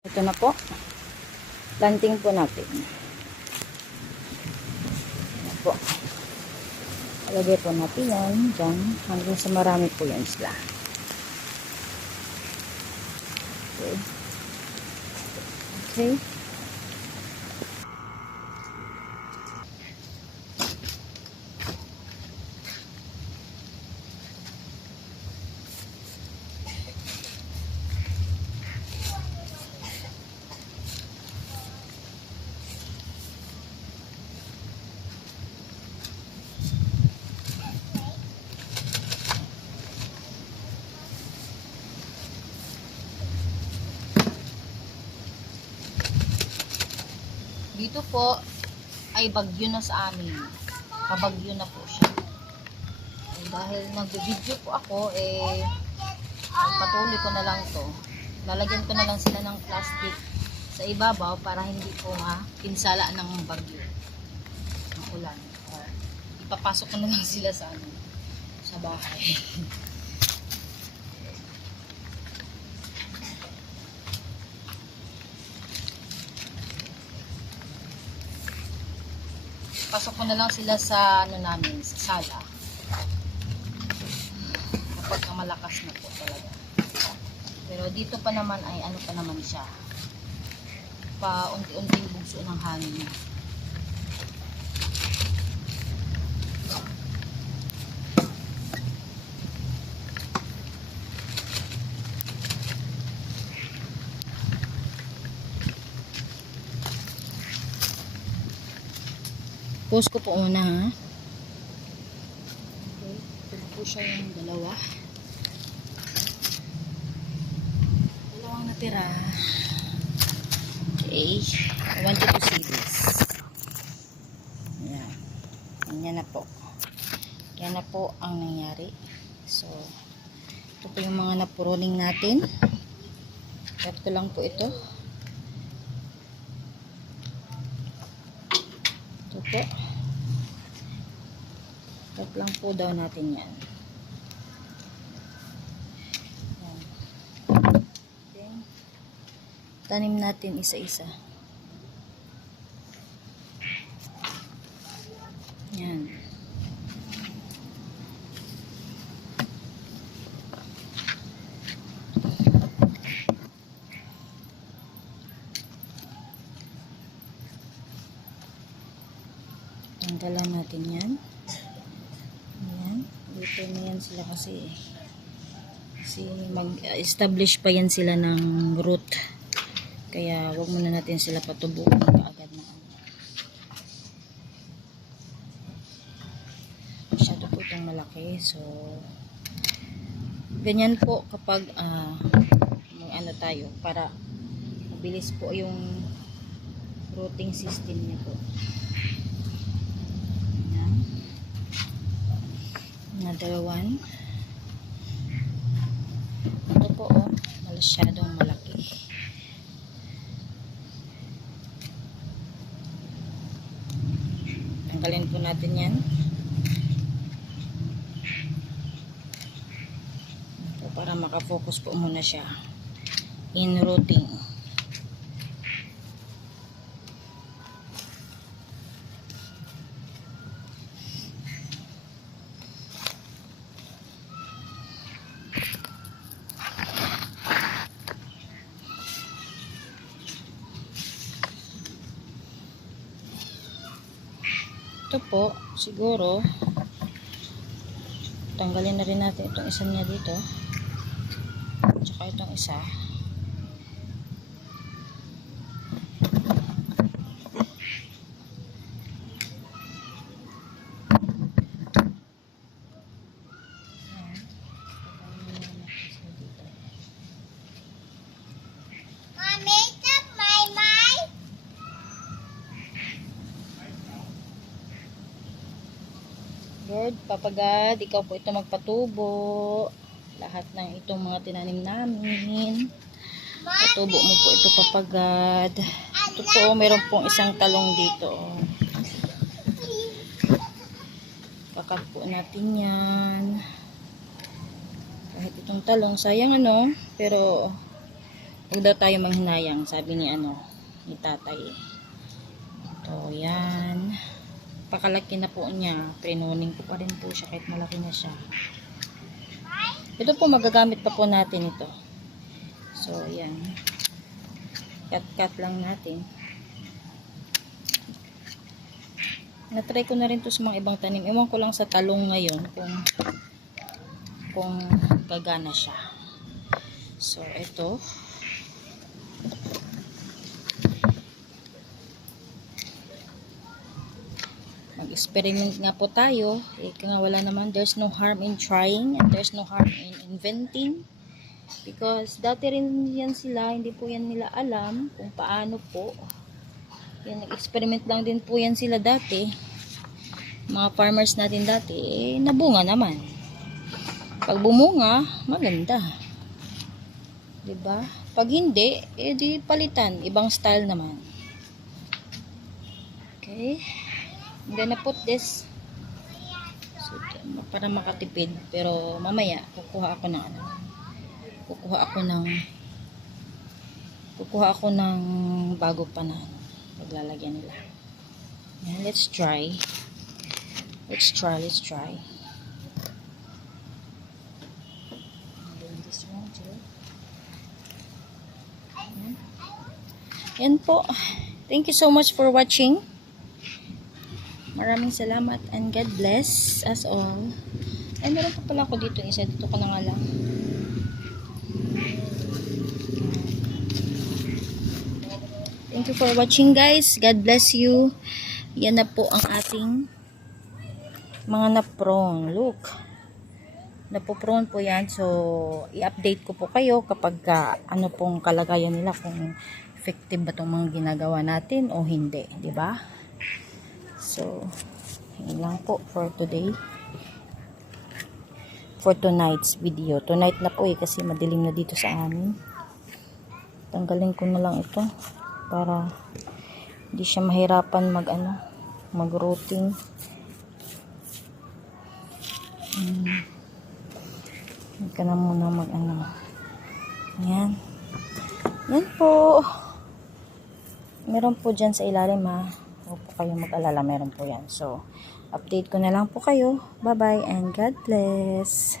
Ito na po. Planting po natin. Ayan po. Ilagay po natin yan dyan hanggang sa marami po yan sila. Okay. Okay. Dito po ay bagyo na sa amin. Kabagyo na po siya. Eh, dahil nag-video po ako, patuloy ko na lang to. Lalagyan ko na lang sila ng plastic sa ibabaw para hindi po pinsala ng bagyo. Ng ulan. Ipapasok ko na lang sila sa bahay. Pasok ko na lang sila sa namin, sa sala. Kapag malakas na po talaga. Pero dito pa naman ay pa naman siya. Unti-unting bugso ng hangin. Post ko po muna ha. Okay. Ito po siya yung dalawa. Dalawang natira. Okay. I want you to see this. Ayan. Yan na po. Yan na po ang nangyari. So, ito po yung mga napuroling natin. Cut ko lang po ito. Ito po. Cut lang po daw natin yan. Yan. Okay. Tanim natin isa-isa. Yan. Tanggalan natin yan. Ayan. Dito na yan sila kasi mag-establish pa yan sila ng root. Kaya wag muna natin sila patubuin kaagad na. Masyado po itong malaki. So, ganyan po kapag may tayo para mabilis po yung rooting system niya po. Another one. Ito po masyadong malaki. Tanggalin po natin yan. Ito para makafocus po muna siya in rooting. Ito po, siguro tanggalin na rin natin itong isa niya dito tsaka itong isa. Lord, Papa God, ikaw po ito magpatubo. Lahat ng itong mga tinanim namin. Patubo mo po ito, Papa God. Ito po, meron pong isang talong dito. Pakat po natin yan. Kahit itong talong, sayang pero Huwag daw tayo manghinayang, sabi ni ni tatay. Ito, yan. Pakalaki na po niya. Prinuning ko pa rin po siya kahit malaki na siya. Ito po, magagamit pa po natin ito. So, yan. Cut-cut lang natin. Na-try ko na rin to sa mga ibang tanim. Ewan ko lang sa talong ngayon kung gagana siya. So, ito. Mag-experiment nga po tayo. Nga wala naman, there's no harm in trying and there's no harm in inventing. Because dati rin yan sila, hindi po yan nila alam kung paano po. Yan, nag-experiment lang din po yan sila dati. Mga farmers natin dati, nabunga naman. Pag bumunga, maganda. Diba? Pag hindi, di palitan. Ibang style naman. Okay. I'm gonna put this. So, para makatipid. Pero mamaya, kukuha ako ng bago pa na paglalagyan nila. Yan, let's try. Let's try. This one too. Yan po. Thank you so much for watching. Maraming salamat and God bless us all. Ay, meron pa pala ako dito isa. Dito ko na nga lang. Thank you for watching, guys. God bless you. Yan na po ang ating mga naprone. Look. Napoprone po yan. So, i-update ko po kayo kapag ano pong kalagayan nila, kung effective ba itong mga ginagawa natin o hindi. Diba? So, yun lang po for today. For tonight's video. Tonight na po kasi madilim na dito sa amin. Tanggalin ko na lang ito para hindi siya mahirapan mag-routing. Huwag ka na muna Yan. Yan po. Meron po dyan sa ilalim huwag po kayong mag-alala. Meron po yan. So, update ko na lang po kayo. Bye-bye and God bless.